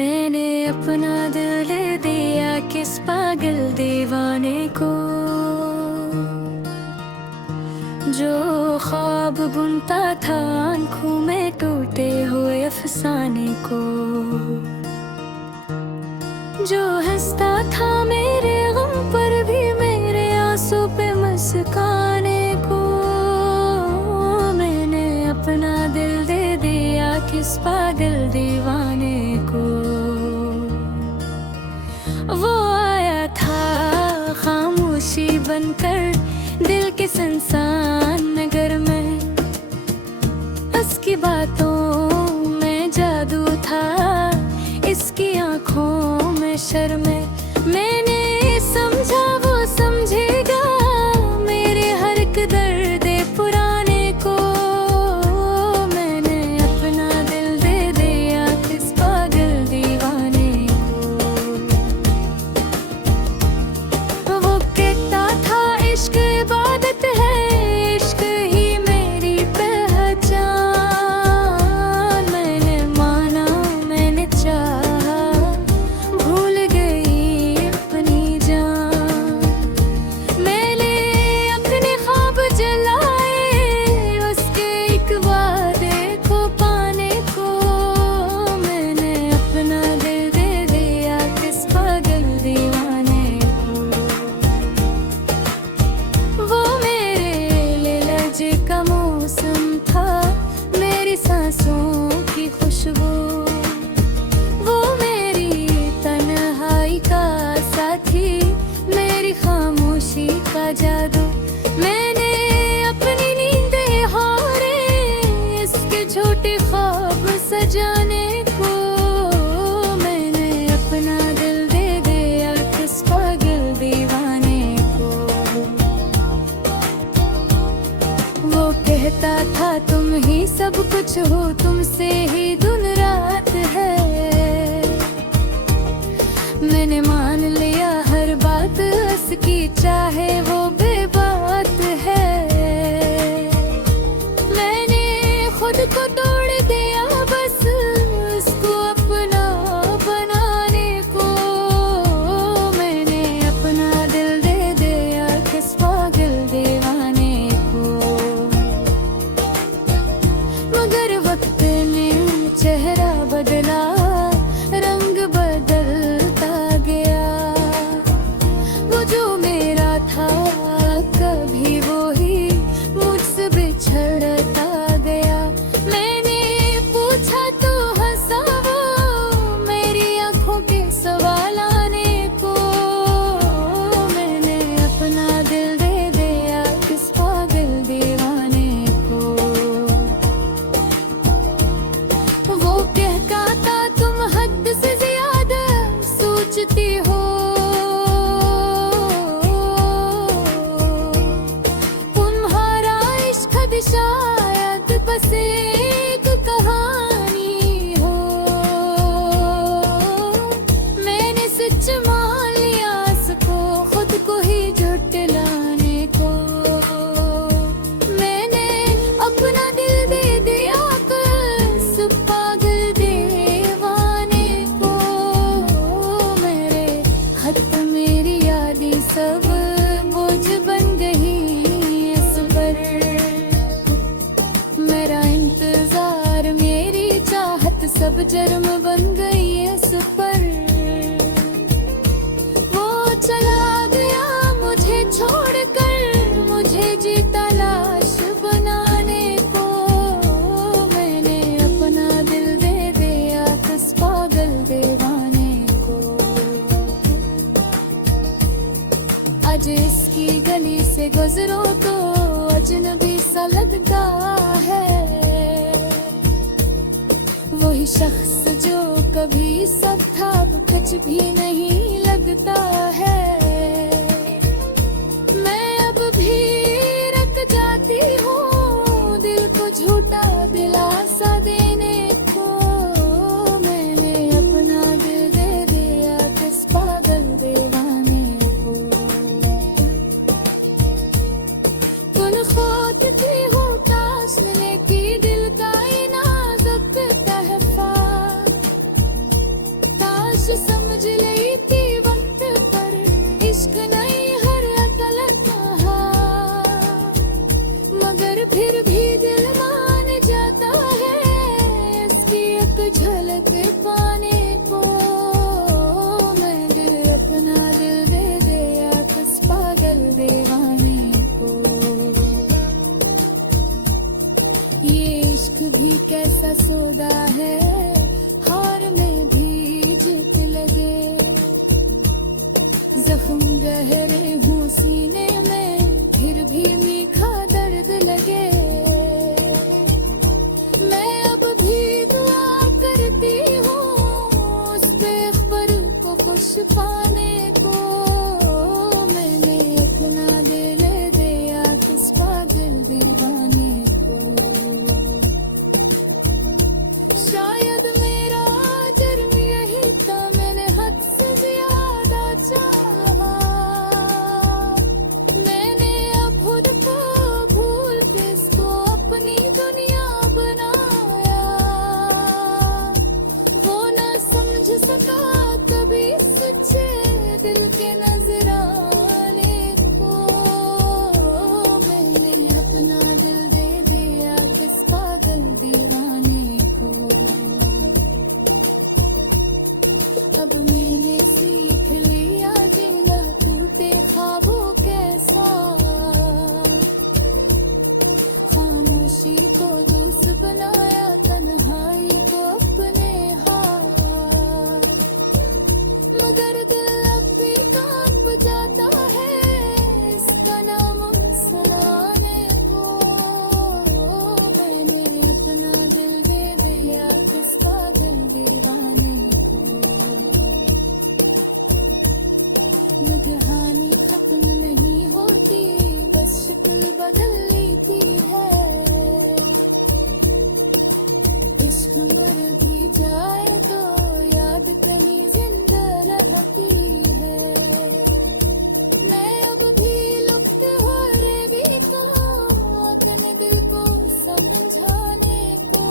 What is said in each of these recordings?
मैंने अपना दिल दे दिया किस पागल दीवाने को, जो ख्वाब बुनता था आँखों में टूटे हुए अफसाने को, जो हंसता था मेरे गम पर भी मेरे आंसू पे मुस्काने को। मैंने अपना दिल दे दिया किस पागल दीवाने को। वो आया था खामोशी बनकर दिल के सुनसान नगर में, उसकी बातों में जादू था, इसकी आंखों में शर्म है। मैंने समझा वो समझेगा मेरे हर एक दर्द पुराने को। मैंने अपना दिल दे दिया किस पागल दीवाने को। वो कहता था इश्क इबादत है, इश्क ही मेरी पहचान। मैंने माना मैंने चाहा, भूल गई अपनी जान। मैंने अपने ख्वाब जलाए उसके एक वादे को पाने को। मैंने अपना दिल दे दिया किस पागल दीवाने को। वो मेरे लिए लर्जी का मौसम था, मेरी सांसों की खुशबू। वो मेरी तन्हाई का साथी, मेरी खामोशी का जादू। मैंने अपनी नींदें हारे इसके झूठे ख्वाब सजाने को। मैंने अपना दिल दे दिया किस पागल दीवाने को। वो कहता था तुम ही सब कुछ हो, तुमसे ही दिन रात है। मैंने मान लिया हर बात उसकी, चाहे वो बेबात है। मैंने खुद को तोड़ दिया बस उसको अपना बनाने को। मैंने अपना दिल दे दिया किस पागल दीवाने को। मगर वक्त ने चेहरा बदला, रंग बदलता गया। वो जो मेरा था कभी वो ही मुझसे बिछड़ता गया। मैंने पूछा तो हंसा वो मेरी आंखों के सवाल आने को। मैंने अपना दिल दे दिया किस पागल दीवाने को। वो कहता था तुम हद से ज्यादा सोचती हो, तुम्हारा इश्क शायद बस एक कहानी हो। मैंने सच मान लिया इसको, खुद को ही झुठलाने को। मैंने अपना दिल दे दिया किस पागल दीवाने को। मेरे खत मेरी यादें सब बोझ बन गई इस पर। मेरा इंतजार मेरी चाहत सब जर्म बन गई इस पर। वो चला गया मुझे छोड़कर, मुझे जीता लाश बनाने को। मैंने अपना दिल दे दिया किस पागल दीवाने को। आज इसकी गली से गुजरो तो अजनबी सा लगता है। वही शख्स जो कभी सब था अब कुछ भी नहीं लगता है। मैं अब भी रख जाती हूँ दिल को झूठा दिलासा देने को। मैंने अपना दिल दे दिया किस पागल दीवाने को। तुम खोती हो काश मिले की दिल का नाजुक तहफा। जो समझ ली थी वक्त पर इश्क नहीं हर अकल कहा, मगर फिर भी दिल मान जाता है इसकी एक झलक पाने को। मैं दिल अपना दिल दे दिया किस पागल दीवाने को। ये इश्क भी कैसा सौदा है, हार में भी जीत लगे। जख्म गहरे हूँ सीने में फिर भी मीठा दर्द लगे। मैं अब भी दुआ करती हूँ उस बेखबर को खुश पाने को। मैंने अपना दिल दिया किस पागल दीवाने को। शायद मेरा जुर्म यही था, मैंने हद से ज्यादा चाहा। मैंने अब खुद को भूल के इसको अपनी दुनिया बनाया। वो ना समझ सका कभी सच्चे दिल के नजराने को। मैंने अपना दिल दे दिया किस पागल दीवाने को। अब मैंने सीख लिया जीना टूटे ख्वाबों के साथ। खामोशी को दोस्त बनाया, तन्हाई को अपने हाथ। मगर दिल अब भी कांप जाता है इसका नाम सुनाने को। मैंने अपना दिल दे दिया किस पागल दीवाने को। निगरानी खत्म नहीं होती, बस शक्ल बदल लेती है। इश्क मर भी जाए तो याद कहीं जिंदा रहती है। मैं अब भी लुप्त हो रही तो अपने दिल को समझाने को।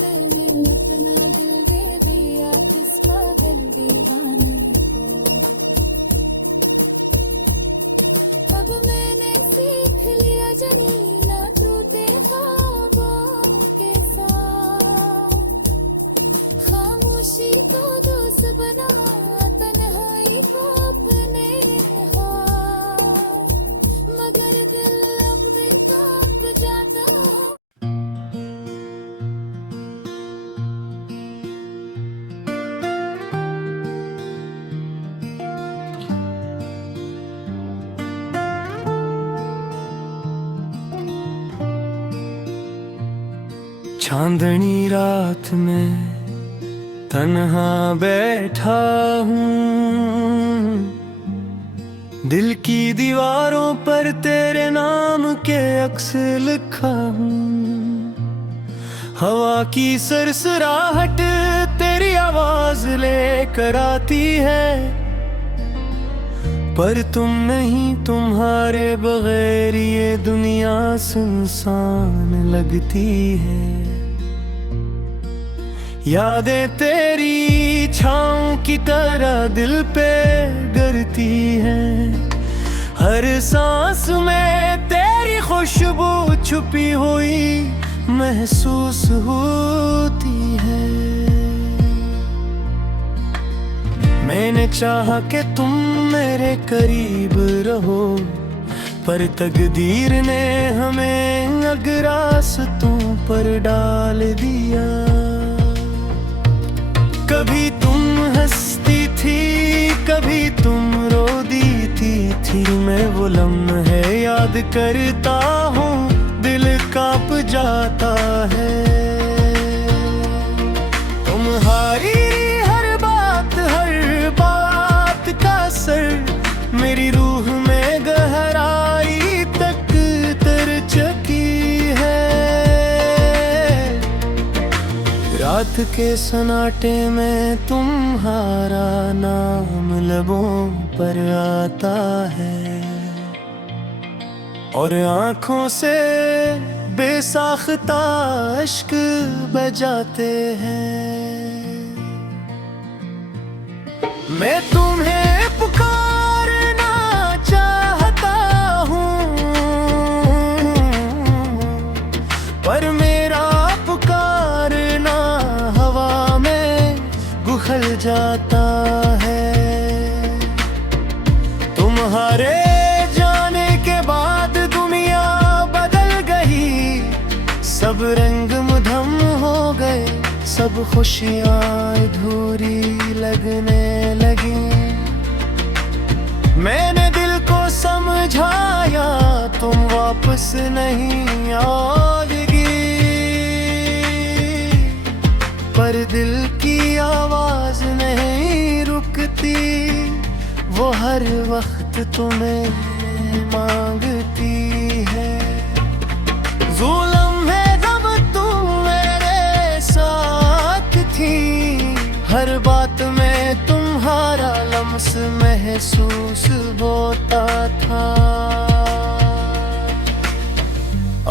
मैंने अपना दिल दे दिया किस पागल दीवाने को। अब मैंने सीख लिया जलीना टूटे ख्वाबों के साथ। खामोशी को दोस्त बना, तन्हाई को अपने हाथ। मगर दिल अब भी कांप जाता है। चांदनी रात में तन्हा बैठा हूँ, दिल की दीवारों पर तेरे नाम के अक्स लिखा हूँ। हवा की सरसराहट तेरी आवाज लेकर आती है, पर तुम नहीं, तुम्हारे बगैर ये दुनिया सुनसान लगती है। यादें तेरी छाँव की तरह दिल पे गिरती हैं। हर सांस में तेरी खुशबू छुपी हुई महसूस होती है। मैंने चाहा कि तुम मेरे करीब रहो, पर तकदीर ने हमें अगरास्तों पर डाल दिया। कभी तुम हंसती थी, कभी तुम रोती थी। मैं वो लम्हे याद करता हूँ, दिल कांप जाता है। तुम्हारी हर बात का असर मेरी रूह में गहराई तक तर चुकी है। रात के सन्नाटे में तुम्हारा नाम लबों पर आता है और आँखों से बेसाख्ता अश्क बजाते हैं। मैं तुम्हें पुकारना चाहता हूँ, पर मेरा पुकारना हवा में गुखल जाता है। तुम्हारे जाने के बाद दुनिया बदल गई, सब रंग मुधम हो गए, सब खुशियाँ अधूरी लगने लगी। मैंने दिल को समझाया तुम वापस नहीं आओगी, पर दिल की आवाज नहीं रुकती, वो हर वक्त तुम्हें मांगती है। जुल्म है जब तुम मेरे साथ थी, हर बात में तुम्हारा लम्स महसूस होता था।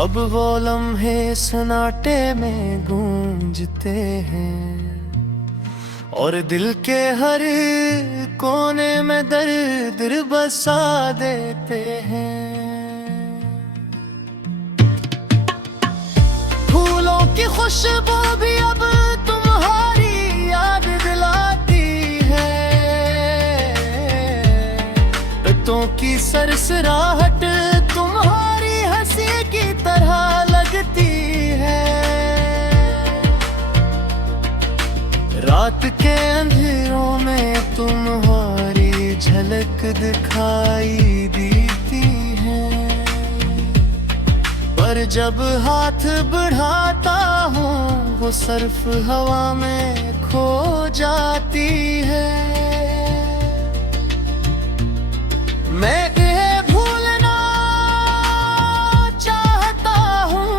अब वो लम्हे सन्नाटे में गूंजते हैं, और दिल के हर कोने में दर्द बसा देते हैं। फूलों की खुशबू भी अब तुम्हारी याद दिलाती है, पत्तों की सरसराहट तुम्हारी हंसी की तरह लगती है। रात के अंधेरों में तुम्हारी झलक दिखाई देती है, पर जब हाथ बढ़ाता हूँ वो सर्फ हवा में खो जाती है। मैं ये भूलना चाहता हूँ,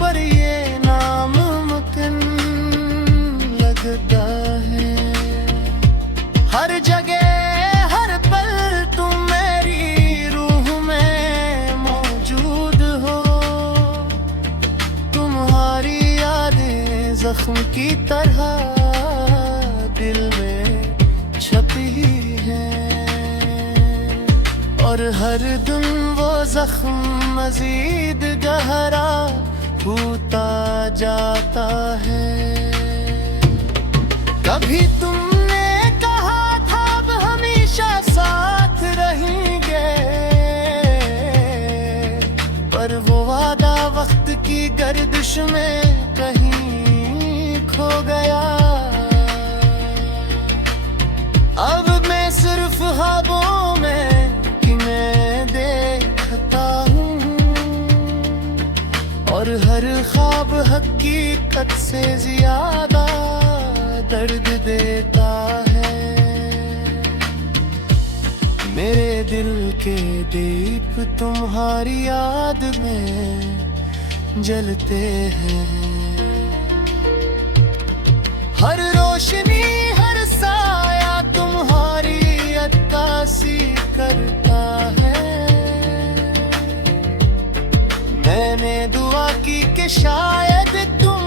पर ये नामुमकिन लगता है। हर जगह हर पल तुम मेरी रूह में मौजूद हो, तुम्हारी यादें जख्म की तरह दिल में छपी है, और हर दिन वो जख्म मजीद गहरा होता जाता है। कभी तुमने कहा था अब हमेशा साथ रहेंगे, पर वो वादा वक्त की गर्दिश में कहीं खो गया। अब मैं सिर्फ ख्वाबों में तुम्हें देखता हूँ, और हर ख्वाब हकीकत से ज्यादा दर्द देता है। मेरे दिल के दीप तुम्हारी याद में जलते हैं, हर रोशनी हर साया तुम्हारी अक्कासी करता है। मैंने दुआ की कि शायद तुम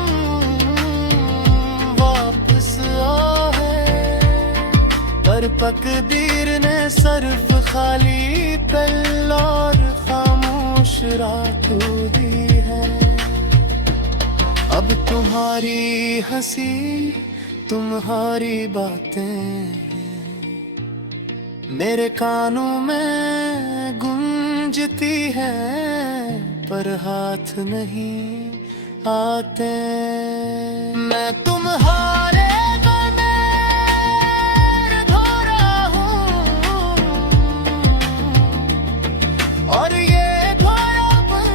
वापस आओ, पर तकदीर ने सिर्फ खाली पल और खामोश रातों दी है। अब तुम्हारी हंसी तुम्हारी बातें मेरे कानों में गूंजती है, पर हाथ नहीं आते। मैं तुम्हारे बगैर अधूरा हूँ, और ये अधूरापन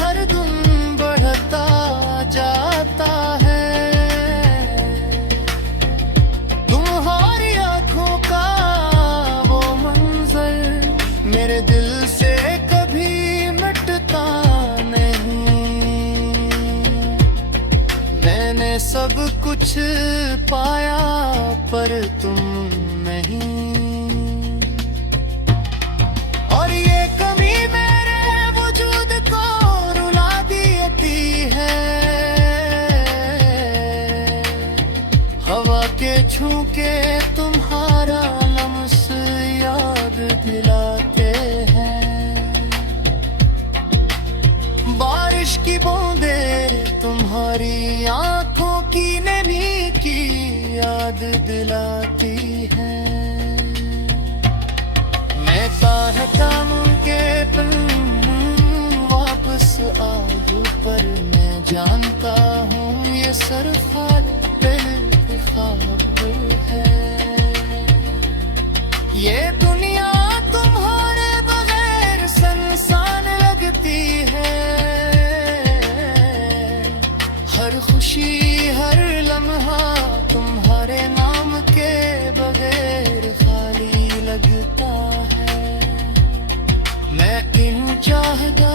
हर दिन बढ़ता जाता है। तुम्हारी आँखों का वो मंजर मेरे दिल से कभी मिटता नहीं। मैंने सब कुछ पाया पर तुम नहीं, और ये कमी मेरे वजूद को रुला देती है। हवा के झोंके तुम्हारे तुम्हारा लम्स याद दिलाते हैं। बारिश की बूंदें तुम्हारी आंखों की नमी की याद दिलाती हैं। मैं चाहता हूँ कि तुम वापस आओ, पर मैं जानता हूँ ये सिर्फ ख्वाब है। ये दुनिया तुम्हारे बगैर सुनसान लगती है। हर खुशी हर लम्हा तुम्हारे नाम के बगैर खाली लगता है। मैं इन चाहता